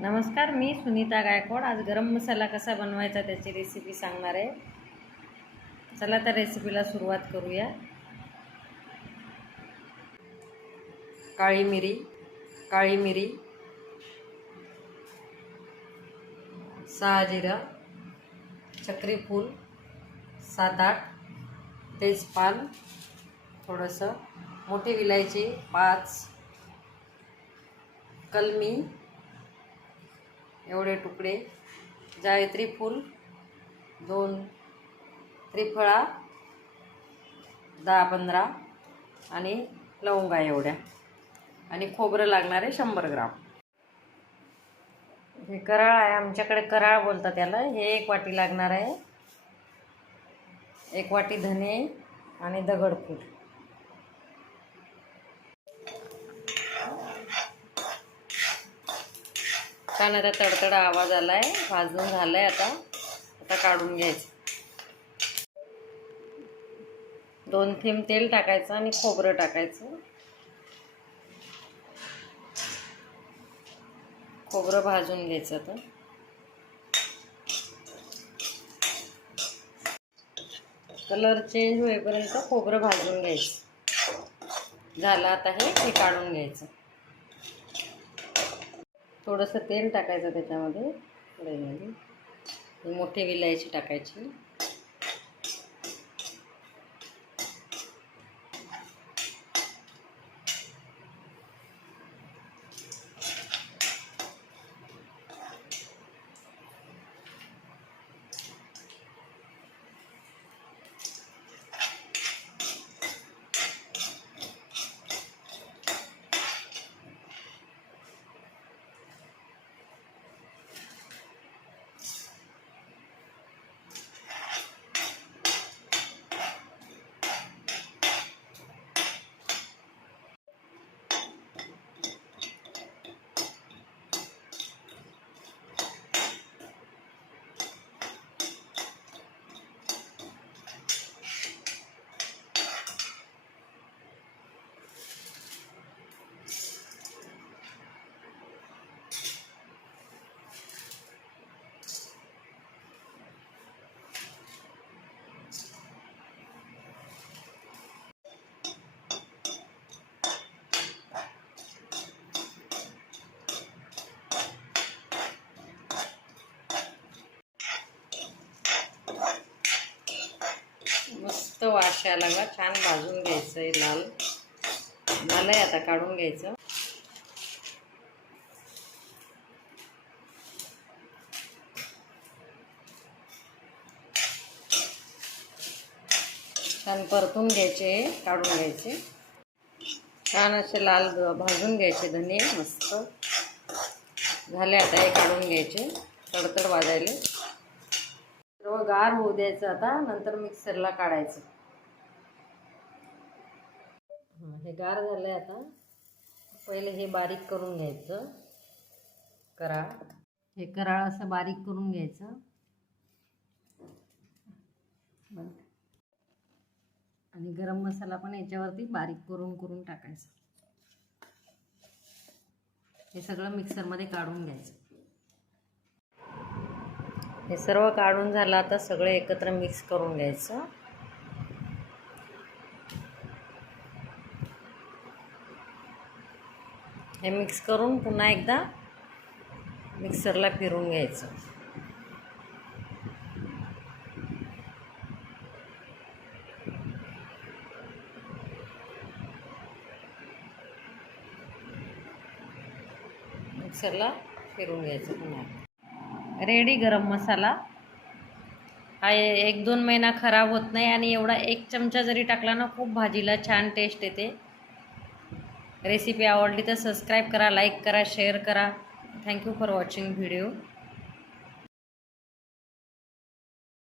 नमस्कार, मी सुनीता गायकवाड। आज गरम मसाला कसा बनवायचा त्याची रेसिपी सांगणार आहे। चला तर रेसिपीला सुरुवात करूया। काळी मिरी, 6 जिरं, चक्रीफूल 7-8, तेजपान थोडंसं, मोठी विलायची 5, कलमी एवढे तुकडे, जायत्री फूल 2, त्रिफळा 10-15 आणि लवंगा एवढ्या, आणि खोबरं लागणार आहे 100 ग्राम। हे कराळ आहे, आमच्याकडे कराळ बोलतात त्याला। हे 1 वाटी लागणार आहे। 1 वाटी धने आणि दगडफूल। छान आता तडतड आवाज आलाय, भाजून झालंय। आता काढून घ्यायचं। 2 थेंब तेल टाकायचं आणि खोबरं टाकायचं। खोबरं भाजून घ्यायचं। आता कलर चेंज होईपर्यंत खोबरं भाजून घ्यायचं। झालं आता हे काढून घ्यायचं। थोडंसं तेल टाकायचं त्याच्यामध्ये, कढईमध्ये मोठी विलायची टाकायची। मस्त वास यायला लागला, छान भाजून घ्यायचं। हे लाल झालंय, आता काढून घ्यायचं। छान परतून घ्यायचे, काढून घ्यायचे। छान असे लाल भाजून घ्यायचे धने, मस्त झाले। आता हे काढून घ्यायचे, तडतड वाजायले। सर्व गार होऊ द्यायचं आता, नंतर मिक्सरला काढायचं। हे गार झालंय। आता पहिले हे बारीक करून घ्यायचं कराळ। हे कराळ असं बारीक करून घ्यायचं, आणि गरम मसाला पण याच्यावरती बारीक करून टाकायचा। हे सगळं मिक्सरमध्ये काढून घ्यायचं। हे सर्व काढून झालं, आता सगळे एकत्र मिक्स करून घ्यायचं। हे मिक्स करून पुन्हा एकदा मिक्सरला फिरवून घ्यायचं। मिक्सरला फिरवून घ्यायचं पुन्हा। रेडी गरम मसाला। हा 1-2 महिना खराब होत नाही, आणि एवढा 1 चमचा जरी टाकला ना, खूप भाजीला छान टेस्ट येते। रेसिपी आवडली तर सबस्क्राईब करा, लाईक करा, शेअर करा। Thank you for watching video.